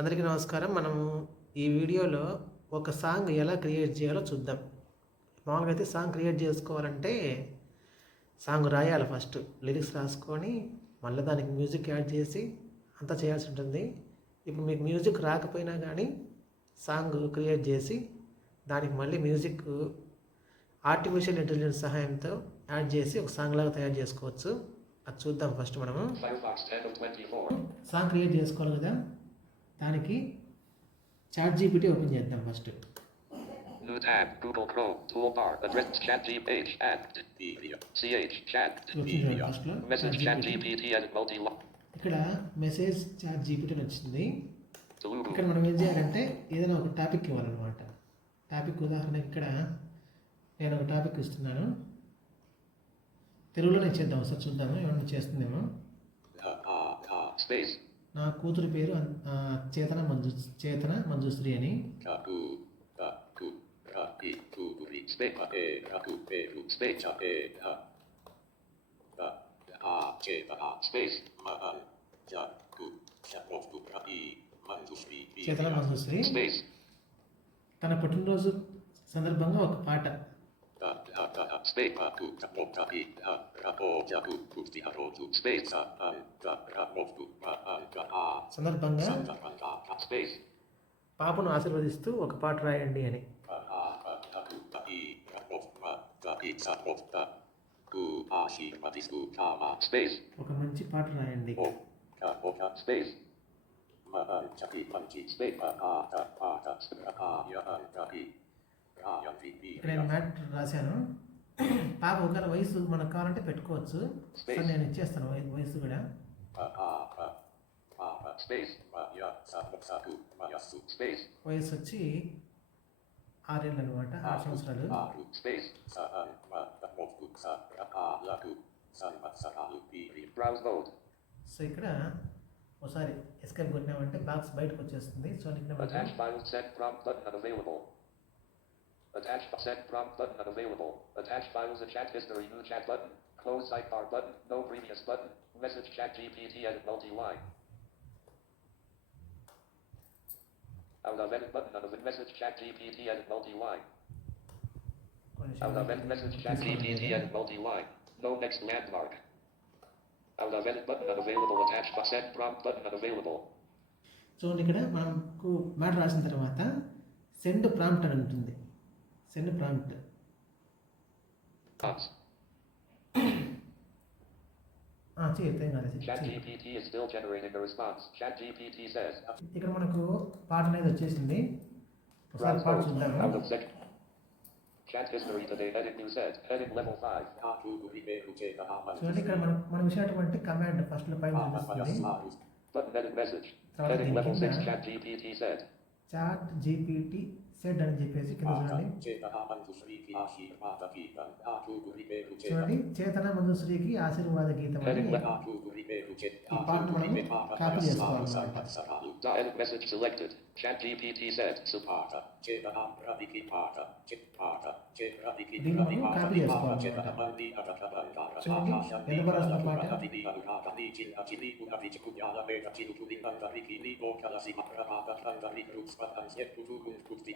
అందరికీ నమస్కారం. మనము ఈ వీడియోలో ఒక సాంగ్ ఎలా క్రియేట్ చేయాలో చూద్దాం. మామూలుగా అయితే సాంగ్ క్రియేట్ చేసుకోవాలంటే సాంగ్ రాయాలి ఫస్ట్. లిరిక్స్ రాసుకొని మళ్ళీ దానికి మ్యూజిక్ యాడ్ చేసి అంతా చేయాల్సి ఉంటుంది. ఇప్పుడు మీకు మ్యూజిక్ రాకపోయినా కానీ సాంగ్ క్రియేట్ చేసి దానికి మళ్ళీ మ్యూజిక్ ఆర్టిఫిషియల్ ఇంటెలిజెన్స్ సహాయంతో యాడ్ చేసి ఒక సాంగ్ లాగా తయారు చేసుకోవచ్చు. అది చూద్దాం ఫస్ట్ మనము. Firefox 10 of 24. సాంగ్ క్రియేట్ చేసుకోవాలి కదా. దానికి చాట్ జీపీటీ ఓపెన్ చేద్దాం first New tab. Google Chrome. Toolbar. Address chat G page. Add. Video. CH. Chat. వచ్చింది ఫస్ట్లో Message chat GPT and multi ఇక్కడ మెసేజ్ చాట్ జీపీటీ వచ్చింది. ఇక్కడ మనం ఏం చేయాలంటే ఏదైనా ఒక టాపిక్ ఇవ్వాలన్నమాట టాపిక్ ఉదాహరణ ఇక్కడ నేను ఒక టాపిక్ ఇస్తున్నాను తెలుగులోనే చేద్దాం ఒకసారి చూద్దాము ఏమన్నా చేస్తుందేమో Space. నా కూతురు పేరు చేతన మంజు చేతన మంజుశ్రీ అని. చేతన మంజుశ్రీ. తన పుట్టినరోజు సందర్భంగా ఒక పాట ka, ha, Space. kaku, kapo, kaki, ha, kapo, jaku, kusti, harotu, Space. ka, ha, ka, సందర్భంగా sanga, Space. పాపను ఆశీర్వదిస్తూ ఒక పాట రాయండి అని ka, ha, ka, kaku, kaki, ku, ashi, Space. ఒక మంచి పాట రాయండి o, kapo, Space. Mahal, Chaki, Panchi, Space, Ha, Ha, Ha, Ha, Ha, Ha, ఇక్కడ నేను మ్యాట్ రాశాను పాప ఒకవేళ వయసు మనకు కావాలంటే పెట్టుకోవచ్చు. సరే నేను ఇచ్చేస్తాను. వయ- వయసు కూడా. వయసు వచ్చి ఆరేళ్ళు అనమాట ఆరు సంవత్సరాలు. సో ఇక్కడ ఒకసారి ఎస్కేప్ కొట్టినామంటే బాక్స్ బయటకు వచ్చేస్తుంది సో ఇక్కడ Attach file send prompt button unavailable. Attach send prompt button unavailable. Attach files and chat history new chat button. Close sidebar button. No previous button. Message chat GPT edit multi-line. Out of edit button of message chat GPT edit multi-line. కొన్ని Out of edit message chat GPT edit multi-line. No next landmark. Out of edit button unavailable. Attach send prompt button unavailable. So ఇక్కడ మనకు mat రాసిన తర్వాత send prompt అని ఉంటుంది send prompt. ఇక్కడ మనకు పాట అనేది వచ్చేసింది ఒకసారి పాట. చూద్దాము. Chat history today. Edit new set. Heading level 5. Ha, Tu, Tu, Vi, Vi, Lu, Che, Ha, Ha, Ma, చూడండి ఇక్కడ మనం మనం ఇచ్చినటువంటి కమాండ్ ఫస్ట్లో పైన Lu, Button edit message. Heading level thinking 6. that- Chat GPT said. Chat GPT said అని చెప్పేసి కింద Ha, చూడండి Che, Ha, Manjusri, Ki, Ashi, Ma, Ta, Ki, Kan, Ha, Tu, Tu, Vi, Vi, Lu, Che, చూడండి చేతన మంజుశ్రీకి ఆశీర్వాద గీతం అని Heading left. Ha, Tu, Tu, Vi, Vi, Lu, Che, ఈ Ha, పాట Tu, Tu, Vi, మనము Vi, Ha, Ha, copy Ya, Sa, Lu, చేసుకోవాలి Sa, అన్నమాట. Ma, Sa, Ha, Lu, Dot edit message selected. Chat GPT said. So Pata, Cheta, Radiki, Pata, Chit, Pata, Chit, Radiki, దీన్ని Radiki, మనం Pata, copy Pata, చేసుకోవాలి Cheta, అన్నమాట. Mandi, Arata, Banda, చూడండి, Rata, Shandi, ఎంత బాగా రాసిన Rata, పాట.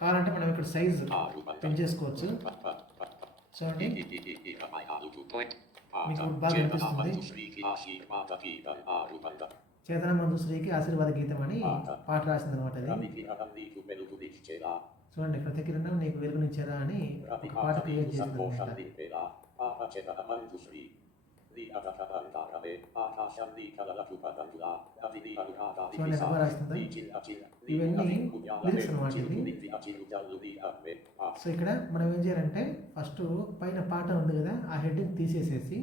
కావాలంటే మనం ఇక్కడ సైజ్ పెంచేసుకోవచ్చు చూడండి. చేతనమందు శ్రీకి ఆశీర్వాద గీతం అని పాట రాసింది అనమాట చూడండి ప్రతి కిరణం నీకు వెలుగునిచ్చారా అని పాట క్రియేట్ చేసింది చివరి సో ఇక్కడ మనం ఏం చేయాలంటే ఫస్ట్ పైన పాట ఉంది కదా ఆ హెడ్ తీసేసేసి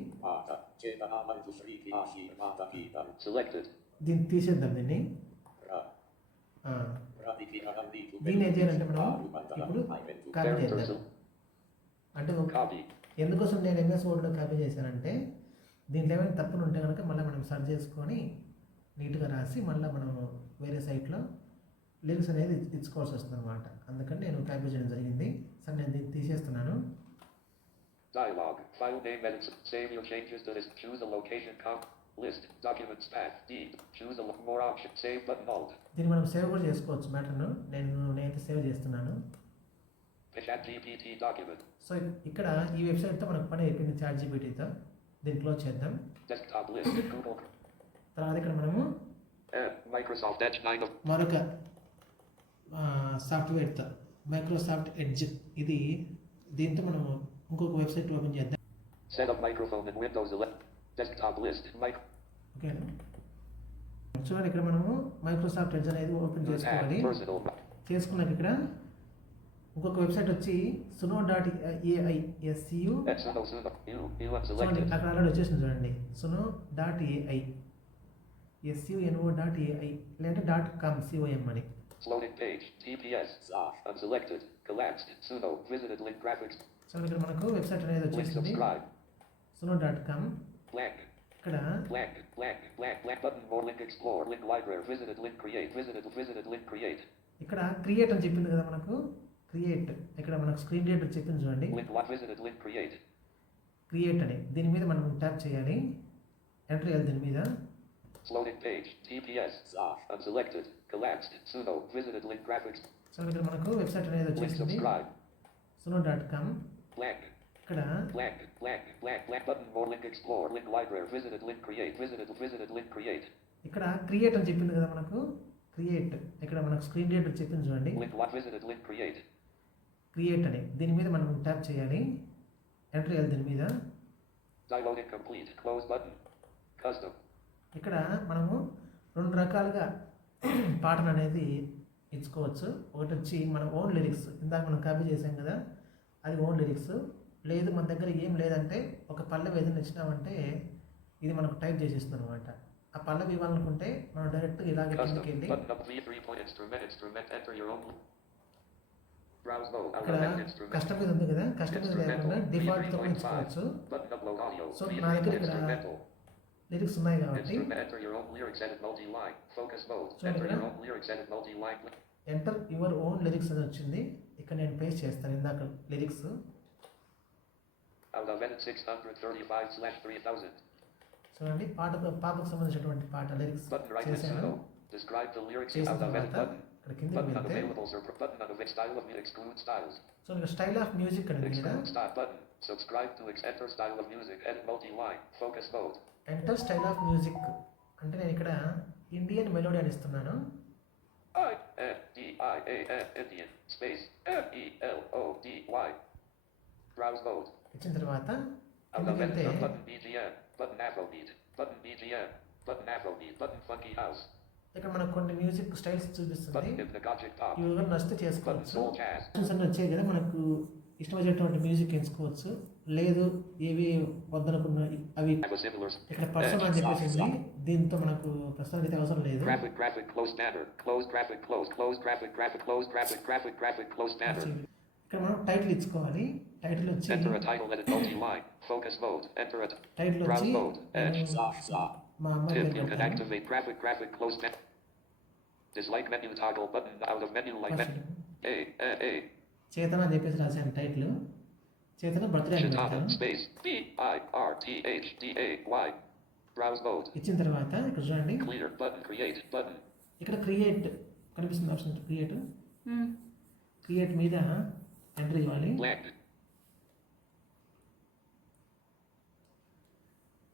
దీన్ని తీసేద్దాం దీన్ని. దీన్ని ఏం చేయాలంటే మనం ఇప్పుడు కాపీ చేద్దాం. అంటే ఎందుకోసం నేను ఎంఎస్ వర్డ్లో కాపీ చేశానంటే దీంట్లో ఏమైనా తప్పులు ఉంటే కనుక మళ్ళీ మనం సర్చ్ చేసుకొని నీట్గా రాసి మళ్ళీ మనం వేరే సైట్లో లిరిక్స్ అనేది ఇచ్- ఇచ్చుకోవాల్సి వస్తుంది అనమాట అందుకని నేను కాపీ చేయడం జరిగింది సరే నేను దీన్ని తీసేస్తున్నాను Dialog. File name edits. Save your changes to list. Choose a location comp. List. Documents path. D. Choose a more options. Save button alt. దీన్ని మనం సేవ్ కూడా చేసుకోవచ్చు మ్యాటర్ను నేను నేనైతే సేవ్ చేస్తున్నాను. సో ఇక్- ఇక్కడ ఈ వెబ్సైట్తో మనకు పని అయిపోయింది చాట్ జీపీటీతో క్లోజ్ చేద్దాం. Google. తర్వాత ఇక్కడ మనము M. Microsoft Edge 9 of మరొక సాఫ్ట్వేర్తో మైక్రోసాఫ్ట్ ఎడ్జ్ ఇది దీంతో మనము ఇంకొక వెబ్సైట్ ఓపెన్ చేద్దాం Set up microphone in Windows 11. Desktop list. Mic. ఓకేనా చూడండి ఇక్కడ మనము మైక్రోసాఫ్ట్ ఎడ్జ్ అనేది ఓపెన్. చేసుకోవాలి. చేసుకున్నాక ఇక్కడ ఇంకొక వెబ్సైట్ వచ్చి Suno dot AI S U Suno Suno. You. You చూడండి unselected. అక్కడ ఆల్రెడీ వచ్చేసింది చూడండి Suno dot AI S U N O dot AI లేదంటే dot com C O M అని Loading page. TPS. Zaf. Unselected. Collapsed. Suno. Visited link graphics. So ఇక్కడ మనకు website అనేది వచ్చేసింది. Suno dot com Blank. ఇక్కడ Blank. Blank. Blank. Blank. Button. More link explore. Link library. Visited link create. Visited. Visited link create. ఇక్కడ create అని చెప్పింది కదా మనకు క్రియేట్ ఇక్కడ మనకు స్క్రీన్ రీడర్ చెప్పింది చూడండి Link what visited link create. Create అని దీని మీద మనం ట్యాప్ చేయాలి ఎంటర్ చేయాలి దీని మీద Loading page. TPS. Zaf. Unselected. Collapsed. Suno. Visited link graphics. So ఇక్కడ మనకు వెబ్సైట్ అనేది Link వచ్చేసింది subscribe. Suno dot com Blank. ఇక్కడ Blank. Blank. Blank. Blank. Button. More link explore. Link library. Visited link create. Visited. Visited link create. ఇక్కడ create అని చెప్పింది కదా మనకు క్రియేట్ ఇక్కడ మనకు స్క్రీన్ రీడర్ చెప్పింది చూడండి Link what visited link create. Create అని. దీని మీద మనం ట్యాప్ చేయాలి. ఎంటర్ చేయాలి దీని మీద. ఇక్కడ మనము రెండు రకాలుగా పాటను అనేది ఇచ్చుకోవచ్చు ఒకటి వచ్చి మన ఓన్ లిరిక్స్ ఇందాక మనం కాపీ చేసాం కదా అది ఓన్ లిరిక్స్ లేదు మన దగ్గర ఏం లేదంటే ఒక పల్లవి ఏదైనా ఇచ్చినామంటే ఇది మనకు టైప్ చేసేస్తుంది అనమాట ఆ పల్లవి ఇవ్వాలనుకుంటే మనం డైరెక్ట్గా ఇలాగే. కిందకి వెళ్ళి ఇక్కడ. కస్టమైజ్ ఉంది కదా కస్టమైజ్ లేకుండా డిఫాల్ట్తో. So, V3 నా దగ్గర ఇక్కడ. లిరిక్స్ ఉన్నాయి కాబట్టి. ఎంటర్ యువర్ ఓన్ లిరిక్స్ అని వచ్చింది ఇక్కడ నేను పేస్ట్ చేస్తాను ఇందాక lyrics Out of edit 635 slash 3000. చూడండి పాటకు పాపకు సంబంధించినటువంటి పాట లిరిక్స్ చేశాను. చేసిన edit తర్వాత button. ఇక్కడ కిందకి Button వెళ్తే unavailable. Sir. Button unavailable. Style of music. Exclude styles. So ఇక్కడ స్టైల్ ఆఫ్ మ్యూజిక్ అని ఉంది కదా Exclude style button. Subscribe to ex- enter style of music. Edit multi-line. Focus mode. Enter style of music అంటే నేను ఇక్కడ Indian melody అని ఇస్తున్నాను I N D I A N Indian space M E L O D Y. Browse mode. ఇచ్చిన తర్వాత Out కిందకి of వెళ్తే edit button BGM. Button Afrobeat. Button BGM. Button Afrobeat. Button Funky House. ఇక్కడ మనకు కొన్ని music styles చూపిస్తుంది కూడా నచ్చితే చేసుకోవచ్చు. ఆప్షన్స్ అన్నీ వచ్చాయి కదా మనకు ఇష్టమైనటువంటి మ్యూజిక్ ఎంచుకోవచ్చు లేదు ఏవి వద్దనుకున్న అవి ఇక్కడ పర్సన్ అని చెప్పేసి దీంతో మనకు ప్రస్తుతానికి అవసరం లేదు. ఇక్కడ మనం టైటిల్ ఇచ్చుకోవాలి టైటిల్ వచ్చి టైటిల్ వచ్చి మా అమ్మాయి Tip. పేరు You can పెడతాను. activate graphic graphic close banner. Dislike menu toggle button out of menu like first menu. A A A. చేతన అని చెప్పేసి రాశాను టైటిల్ చేతన బర్త్డే అని Chitana పెడతాను space B I R T H D A Y. Browse mode. ఇచ్చిన తర్వాత ఇక్కడ చూడండి. ఇక్కడ క్రియేట్ కనిపిస్తుంది ఆప్షన్ క్రియేట్ క్రియేట్ మీద ఎంటర్ ఇవ్వాలి.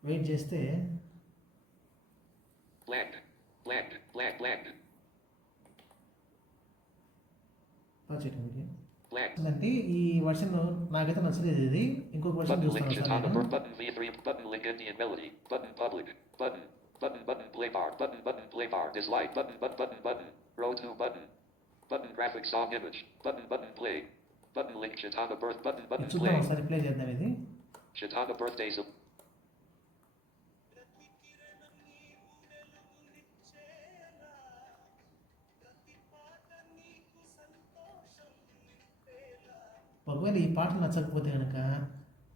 వెయిట్ చేస్తే Blank. Blank. Blank. Blank. Pass చేయటం వీడియో Blank. అంటే ఈ వర్షన్ నాకైతే నచ్చలేదు ఇది ఇంకొక వర్షన్ Button link చూస్తాను Chitana ఒకసారి bird button V3 button link Indian melody button public button button button play bar button button play bar dislike button button button button row two button button graphic song image button button play button link Chitana birth button ఇది button చూద్దాం play ఒకసారి play చేద్దాం ఇది Chitana birthdays of ఒకవేళ ఈ పాట నచ్చకపోతే కనుక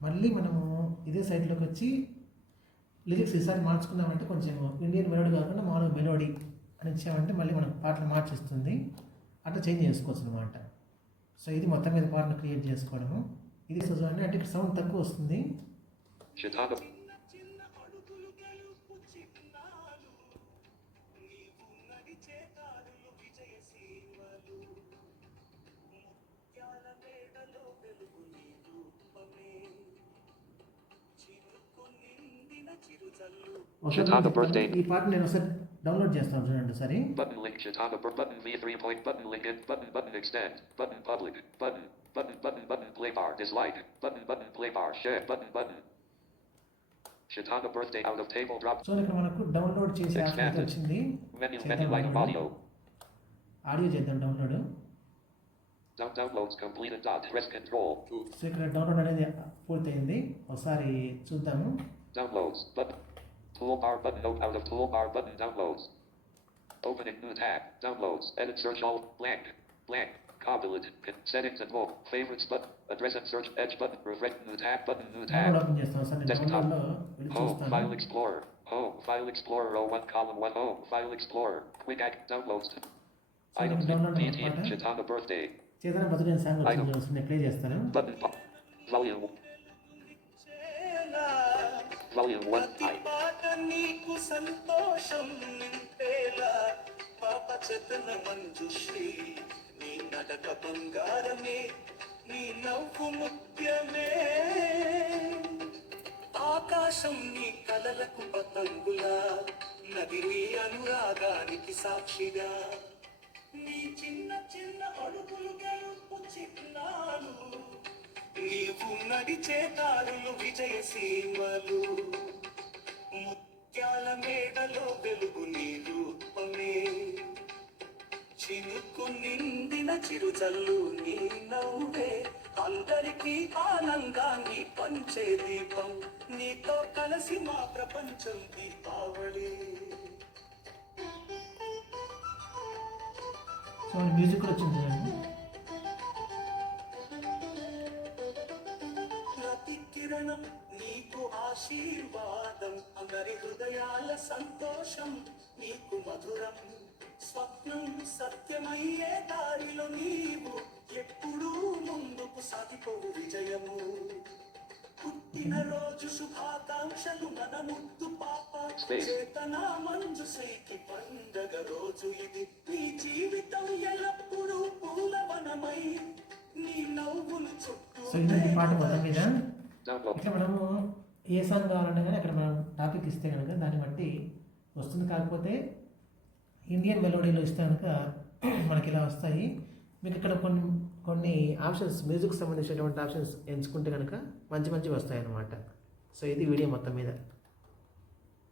మళ్ళీ మనము ఇదే సైట్లోకి వచ్చి లిరిక్స్ ఈసారి మార్చుకున్నామంటే కొంచెం ఇండియన్ మెలోడీ కాకుండా మామూలుగా మెలోడీ అని ఇచ్చామంటే మళ్ళీ మనకు పాటలు మార్చిస్తుంది. అట్లా చేంజ్ చేసుకోవచ్చు అనమాట సో ఇది మొత్తం మీద పాటను క్రియేట్ చేసుకోవడము. ఇది చూడండి అంటే ఇక్కడ సౌండ్ తక్కువ వస్తుంది. Chicago. birthday. ఈ పాట నేను ఒకసారి డౌన్లోడ్ చేస్తాను చూడండి ఒకసారి Button link Chicago button V3 point button link in button button extend button public button button button button play bar dislike button button play bar share button button Chicago birthday out of table drop so ఇక్కడ మనకు download చేసే option వచ్చింది menu menu download. audio audio చేద్దాం download completed dot press control two, so ఇక్కడ download అనేది పూర్తయింది ఒకసారి చూద్దాము downloads button toolbar button note out of toolbar button downloads opening new tab downloads edit search all blank blank Copilot, con- settings and more, favorites button, address and search edge button, refresh new tab button, new download tab, open చేస్తాను sir నేను Desktop. డౌన్లోడ్లో వెళ్ళి home, చూస్తాను file explorer, home, file explorer, oh one column one, home, file explorer, quick act, downloads, So items, నేను download PT, అన్నమాట. Chicago birthday, చేతన బతుకైన song Item. వచ్చింది వస్తుంది play చేస్తాను button, pop, volume, volume one, I, పాట నీకు సంతోషం నింపేలా పాప చేతన మంజుశ్రీ నీ నడక బంగారమే నీ నవ్వు ముత్యమే ఆకాశం నీ కలలకు పతంగులా నది నీ అనురాగానికి సాక్షిగా. నీవున్నది నడిచే విజయ సీమలు. ముత్యాల మేడలో వెలుగు నీ రూపమే. చినుకు నిండిన చిరుచల్లు నీ నవ్వే. అందరికీ ఆనందాన్ని పంచే దీపం. నీతో కలిసి మా ప్రపంచం దీపావళి. సో మ్యూజిక్ వచ్చింది ఆశీర్వాదం అందరి హృదయాల సంతోషం నీకు మధురం స్వప్నం సత్యమయ్యే దారిలో నీవు ఎప్పుడూ ముందుకు సాగిపోవు విజయము. పుట్టినరోజు శుభాకాంక్షలు మన ముద్దు పాప. చేతన మంజు సైకి పండగ రోజు ఇది. నీ జీవితం ఎల్లప్పుడూ పూలవనమై నీ నవ్వులు చుట్టూ పాట మీద ఇట్లా మనము ఏ సాంగ్ కావాలన్నా కానీ అక్కడ మనం టాపిక్ ఇస్తే కనుక దాన్ని బట్టి వస్తుంది. కాకపోతే ఇండియన్ మెలోడీలో ఇస్తే కనుక మనకి ఇలా వస్తాయి. మీకు ఇక్కడ కొన్ని కొన్ని ఆప్షన్స్ మ్యూజిక్ సంబంధించినటువంటి ఆప్షన్స్ ఎంచుకుంటే కనుక మంచి మంచివి వస్తాయి అన్నమాట సో ఇది వీడియో మొత్తం మీద.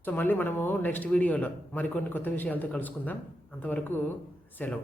సో మళ్ళీ మనము నెక్స్ట్ వీడియోలో మరికొన్ని కొత్త విషయాలతో కలుసుకుందాం. అంతవరకు సెలవు.